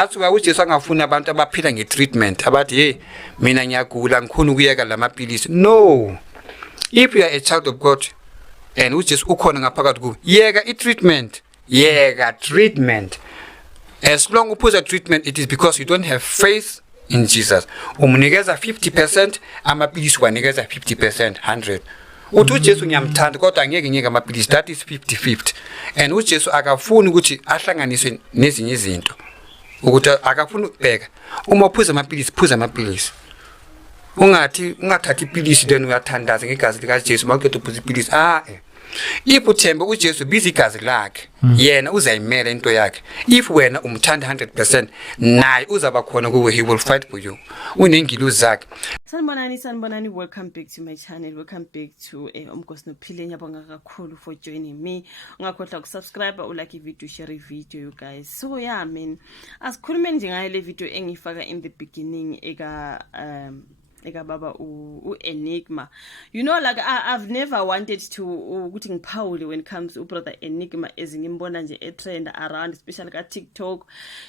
Atsuka uJesu angafuna abantu abaphila ngetreatment abathi hey mina ngiyagula ngikhona ukuyeka lamapilisi. No, if you are a child of God and uJesu ukhona ngaphakathi kuwe, yeka treatment, yeka treatment. As long uphuza treatment, it is because you don't have faith in Jesus. Umnikeza 50%, amapilisi wanikeza 50%, 100. Uthi uJesu ngiyamthanda kodwa angeke ngiyeke amapilisi, that is 50-50. And uJesu akafuni ukuthi ahlanganiswe nezinye izinto. Ukuthi akafuni ukubheka uma uphuza amapilisi, phuza amapilisi. Ungathathi ipilisi then uyathandaza ngegazi lika Jesu mawuqeda uphuza ipilisi. If uthemba uJesu biza igazi lakhe, yena uzayimela into yakhe. If wena umthanda 100%, naye uzaba khona kuwe, he will fight for you. Unengiluzi zakhe. Sanibonani, welcome back to my channel. Welcome back to umnkosi nophile. Ngiyabonga kakhulu for joining me. Ungakhohlwa ukusubscribe, ulike i-video, share i-video, you guys. So yeah, man, asikhulume nje ngayo le video engifaka in the beginning eka baba Enigma. You know, like I've never wanted to ukuthi ngiphawule when it comes to UBrother Enigma as ngimbona nje a trend around, especially ka TikTok.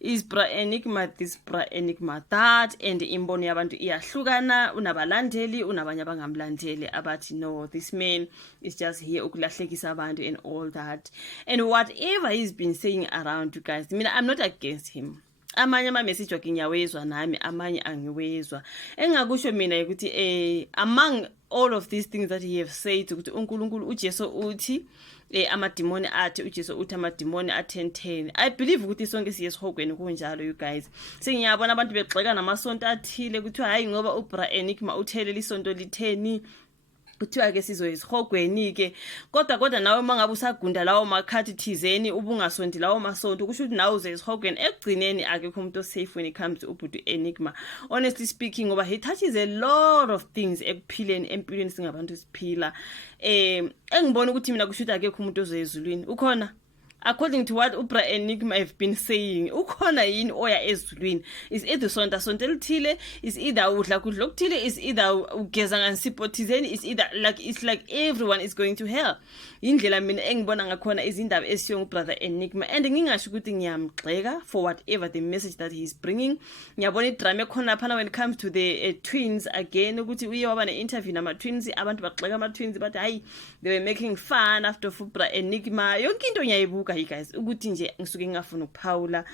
Is bro Enigma this, bro Enigma that, and imbono yabantu iyahlukana, unabalandeli unabanye abangamlandeli abathi no, this man is just here ukulahlekisa abantu and all that. And whatever he's been saying around, you guys, I mean, I'm not against him. Amanye ama message wakhe ngiyawezwa nami, amanye angiwezwa. Engakusho mina ukuthi among all of these things that he have said ukuthi uNkulunkulu uJesu uthi amademoni athi uJesu uthi amademoni a1010. I believe ukuthi sonke siyesihogweni kunjalo, you guys. Sengiyabona abantu begxeka namasonto athile ukuthi hayi ngoba uBrother Enigma uthelela isonto li10 kuthiwa ke sizoyisihogweni ke kodwa nawe mangabe usagunda lawo makhathi thizeni ubungasondi lawo masonto kusho ukuthi nawe uzeyisihogweni ekugcineni akekho umuntu safe when it comes to UBrother Enigma. Honestly speaking, ngoba he touches a lot of things ekuphileni empilweni singabantu siphila. Engibona ukuthi mina kusho ukuthi akekho umuntu ozezulwini ukhona. According to what UBrother Enigma have been saying, ukhona yini oya ezulwini? Is either sonto lithile, is either udla kudla okuthile, is either ugeza ngansipho thizeni, is either like it's like everyone is going to hell. Indlela mina engibona ngakhona izindaba esiyo uBrother Enigma, and ngingasho ukuthi ngiyamgxeka for whatever the message that he is bringing. Ngiyabona idrama ekhona phana when it comes to the twins again, ukuthi uye waba ne-interview nama twins, abantu bagxeka ama twins but hayi they were making fun after UBrother Enigma. Yonke into ngiyayibuka, you guys, ukuthi nje ngisuke ngafuna ukuphawula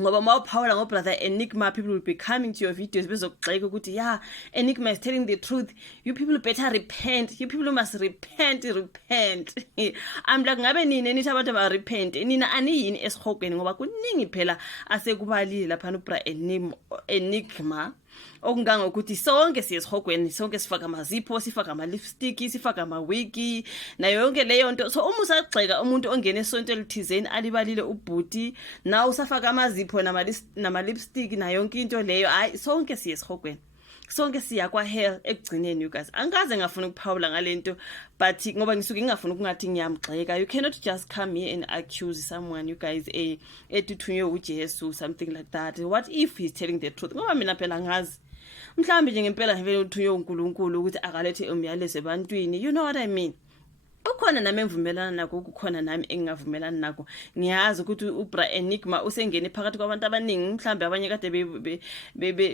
ngoba mawuphawula ngoBrother Enigma, people will be coming to your videos bezogxeka ukuthi yeah, Enigma is telling the truth, you people better repent, you people must repent. I'm like ngabe nini nithi abantu ba repent, nina aniyini esihogweni ngoba kuningi phela asekubalile lapha uBrother Enigma okunganga ukuthi sonke siyesihogweni, sonke sifaka amazipho, sifaka ama lipstick, sifaka ama wig na yonke leyo nto. So uma usagxeka umuntu ongena esonto elithizeni alibalile ubhuti, na usafaka amazipho nama lipstick na yonke into leyo, hayi sonke siyesihogweni, sonke siya kwa hell ekugcineni, you guys. Angaze ngafuna ukuphawula ngalento but ngoba ngisuke ngingafuna ukungathi ngiyamgxeka. You cannot just come here and accuse someone, you guys, etuthunywe uJesu, something like that. What if he's telling the truth? Ngoba mina phela ngazi mhlambe nje ngempela ngivele uthunywe uNkulunkulu ukuthi akalethe umyalezo ebantwini, you know what I mean. Ukhona nami engivumelana nako, kukhona nami engingavumelana nako. Ngiyazi ukuthi uBrother Enigma usengene phakathi kwabantu abaningi, mhlambe abanye kade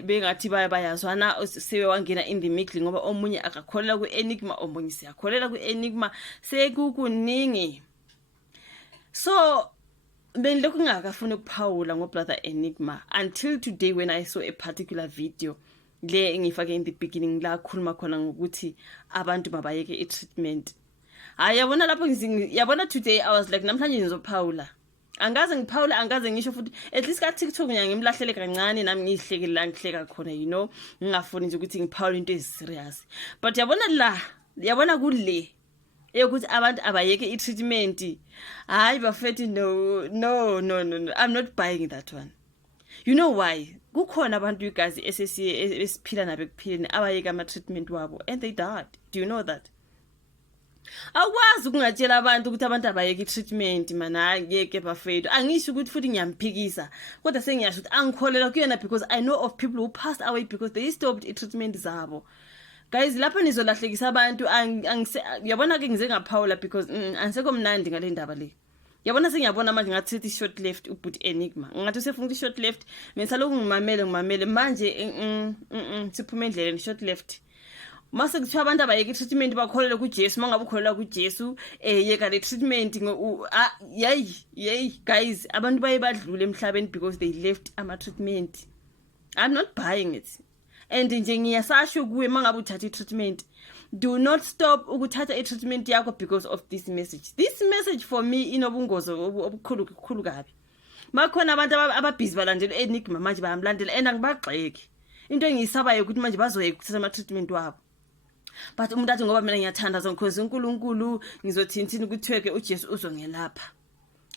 bengathi bayazwana, sewe wangena in the middle ngoba omunye akakholelwa kuEnigma, omunye siyakholelwa kuEnigma, sekukuningi. So benilokhu ngakafuna ukuphawula ngoBrother Enigma until today when I saw a particular video le engifake in the beginning la khuluma khona ngokuthi abantu mabayeke i-treatment. Yabona lapho yabona today I was like namhlanje ngizophawula. Angaze ngiphawula, angaze ngisho futhi at least ka TikTok ngiyangimlahlele kancane nami ngihlekile la ngihleka khona, you know, ngingafuni nje ukuthi ngiphawule into eziserious. But yabona kule ukuthi abantu abayeke i-treatment. Hayi bafethi no, I'm not buying that one. You know why? Kukhona abantu, you guys, esiphila nabo ekuphileni abayeka ama-treatment wabo and they died. Do you know that? Akwazi ukungatshela abantu ukuthi abantu abayeke i-treatment mana yeke bafethu. Angisho ukuthi futhi ngiyamphikisa kodwa sengiyasho ukuthi angikholelwa kuyena because I know of people who passed away because they stopped i-treatment zabo. Guys, lapha nizolahlekisa abantu. Yabona ke ngize ngaphawula because angisekho mnandi ngale ndaba le. yabona sengiyabona manje ngathi sithi short left uBrother Enigma ngathi usefuna ukuthi short left mina lokhu ngimamele manje siphume endleleni short left mase kuthiwa abantu abayeke treatment bakholelwa kuJesu mangabe ukholelwa kuJesu yeka le treatment yay guys abantu baye badlule emhlabeni because they left ama treatment. I'm not buying it. And nje ngiyasasho kuwe mangabe uthatha i-treatment, do not stop ukuthatha i-treatment yakho because of this message. This message for me inobungozi obukhulu kabi. Makhona abantu ababhizi balandela Enigma manje bayamlandela and angibagxeki. Into engiyisabayo ukuthi manje bazoyeka ukuthatha ama-treatment wabo. But umuntu athi ngoba mina ngiyathanda zonke uNkulunkulu ngizothini ukuthweke uJesu uzongelapha.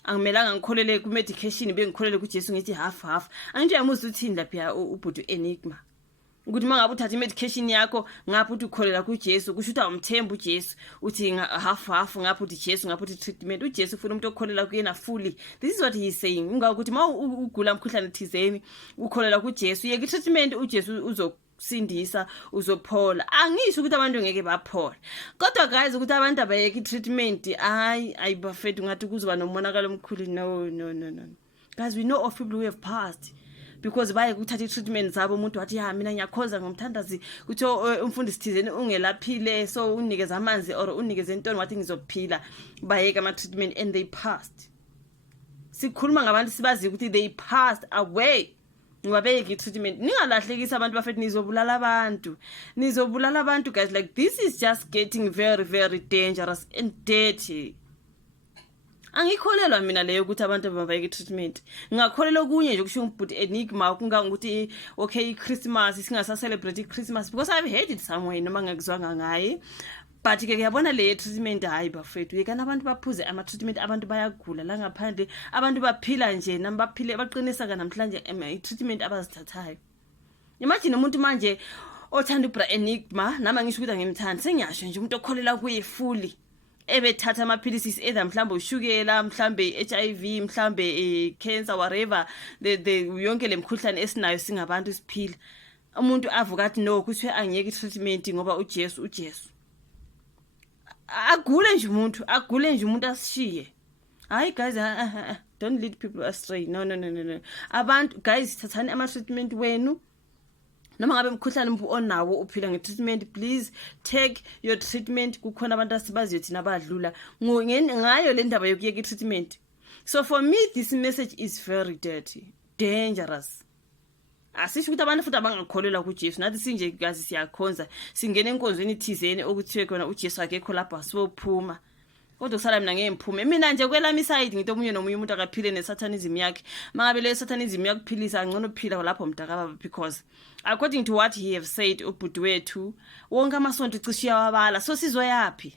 Angimelanga ngikholele ku medication bengikholele kuJesu ngithi half. Angithi yamuza uthini lapha uBrother Enigma. Ukuthi mangabe uthatha i-medication yakho ngapha uthi ukholela kuJesu kusho ukuthi awumthemba uJesu uthi half ngapha uthi Jesu ngapha uthi treatment uJesu ufuna umuntu okholela kuyena fully. This is what he is saying. Ungakuthi ugula umkhuhlane thizeni ukholela kuJesu yeke i-treatment uJesu uzosindisa uzophola. Angisho ukuthi abantu ngeke baphola kodwa guys ukuthi abantu abayeke i-treatment ayibafethu ngathi kuzoba nomonakalo omkhulu. No guys, we know of people who have passed because baye kuthatha i-treatment zabo umuntu wathi mina ngiyakhoza ngomthandazi kuthi umfundisi thizeni ungelaphile so unikeza amanzi or unikeze intoni wathi ngizophila bayeke ama-treatment and they passed. Sikhuluma ngabantu sibazi ukuthi they passed away ngoba bayeke i-treatment. Ningalahlekisa abantu bafethu nizobulala abantu guys. Like this is just getting very very dangerous and dirty. Angikholelwa mina leyo ukuthi abantu babayeke i-treatment. Ngakholelwa kunye nje kusho uBrother Enigma kungangukuthi okay iChristmas singasa celebrate iChristmas because I've heard it somewhere noma ngakuzwanga ngaye. But ke ngiyabona le treatment hayi bafethu yekana abantu baphuze ama treatment abantu bayagula la ngaphandle abantu baphila nje nambaphile baqinisa ka namhlanje i-treatment abazithathayo. Imagine umuntu manje othanda uBrother Enigma nama ngisho ukuthi ngimthanda sengiyasho nje umuntu okholela kuye fully ebethatha amaphilisi either mhlambe ushukela mhlambe HIV mhlambe cancer whatever the yonke lemkhuhlane esinayo singabantu siphila umuntu avuka athi no kuthi angiyeke i-treatment ngoba uJesu agule nje umuntu asishiye. Hayi guys, don't lead people astray. No. Abantu guys thathani ama-treatment wenu noma ngabe umkhuhlane onawo uphila nge-treatment, please take your treatment. Kukhona abantu asibaziyo thina abadlula ngayo le ndaba yokuyeka i-treatment. So for me this message is very dirty, dangerous. Asisho ukuthi abantu futhi abangakholelwa kuJesu nathi sinje gazi siyakhonza singena enkonzweni thizeni okuthiwe khona uJesu akekho lapha sibophuma kodwa kusala mina ngemphume mina nje kwelami side ngithi omunye nomunye umuntu akaphile nesatanism yakhe mangabe le satanism yakuphilisa ngcono ukuphila lapho mntakababa because according to what he have said uBrother wethu wonke amasonto cishiya wabala so sizoyapi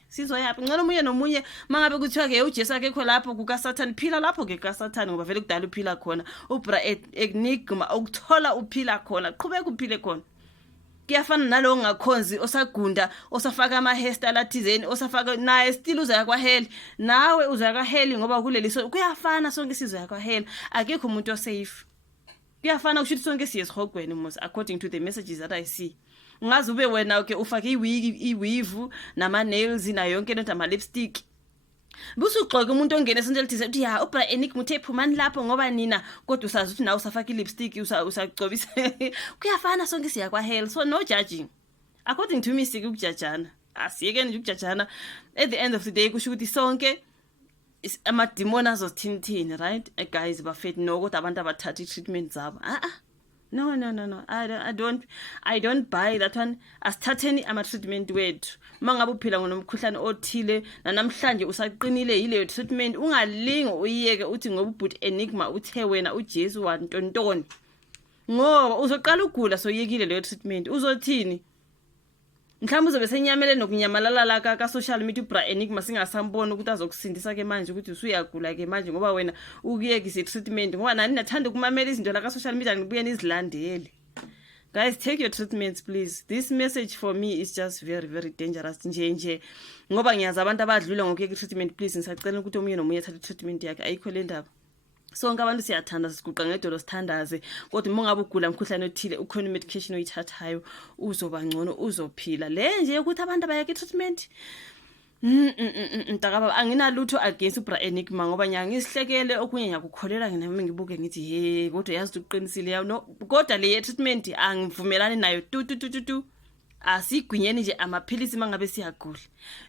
ngcono omunye nomunye mangabe kuthiwa ke uJesu akekho lapho kukaSathani phila lapho ke kaSathani ngoba vele kudala uphila khona uBrother Enigma ukuthola uphila khona qhubeka uphile khona. Kuyafana nalo ngakhonzi osagunda osafaka ama-hairstyle athizeni osafaka naye still uzaya kwaHeli nawe uzaya kwaHeli ngoba kuleli so kuyafana sonke sizaya kwaHeli akekho umuntu osafe. Kuyafana kusho ukuthi sonke siyesihogweni mos according to the messages that I see. Ngazi ube wena ke ufake iweave nama nails na yonke into ama lipstick busuxoxa umuntu ongena esentele thize uthi uBrother Enigma uthe phumani lapho ngoba nina kodwa usazi ukuthi nawe usafaka i-lipstick usagcobisa kuyafana sonke siya kwaHeli so no judging. According to me sikukujajana asiyeke nje ukujajana at the end of the day kusho ukuthi sonke amademon azothini right guys bafethu no kodwa abantu abathatha i-treatment zabo no I don't buy that one. Asithatheni ama-treatment wethu mangabe uphila ngonomkhuhlane othile namhlanje usaqinile yileyo treatment ungalingi uyiyeke uthi ngoba uBrother Enigma uthe wena uJesu wantontoni ngoba uzoqala ugula soyekile leyo treatment uzothini mhlawumbe uzobe senyamele nokunyamalala la ka social media uBrother Enigma singasambona ukuthi azokusindisa ke manje ukuthi usuyagula ke manje ngoba wena ukuyekisa i-treatment ngoba nani nathanda ukumamela izinto la ka social media ngibuye nizilandele. Guys, take your treatments please. This message for me is just very very dangerous nje ngoba ngiyazi abantu abadlula ngokuyeka i-treatment please ngisacela ukuthi omunye nomunye athathe i-treatment yakhe ayikho le ndaba. Sonke abantu siyathanda siguqa ngedolo sithandaze kodwa uma ngabe ugula umkhuhlane othile ukhona medication oyithathayo uzoba ngcono uzophila le nje ukuthi abantu bayeke i-treatment. Mntakababa anginalutho against uBro Enigma ngoba nyangisihlekele okunye ngiyakukholela nami ngibuke ngithi hey kodwa yazi uqinisile yawo no kodwa le treatment angivumelani nayo tu asigwinyeni nje amaphilisi mangabe siyagula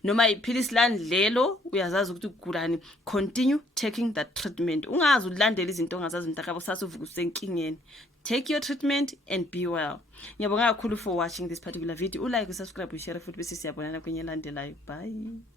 noma iphilisi landlelo uyazazi ukuthi ugulani continue taking that treatment ungazi ulandela izinto ongazazi mntakababa sasuvuka usenkingeni. Take your treatment and be well. Ngiyabonga kakhulu for watching this particular video. Ulike, usubscribe, ushare futhi bese siyabonana kwenye landelayo. Bye.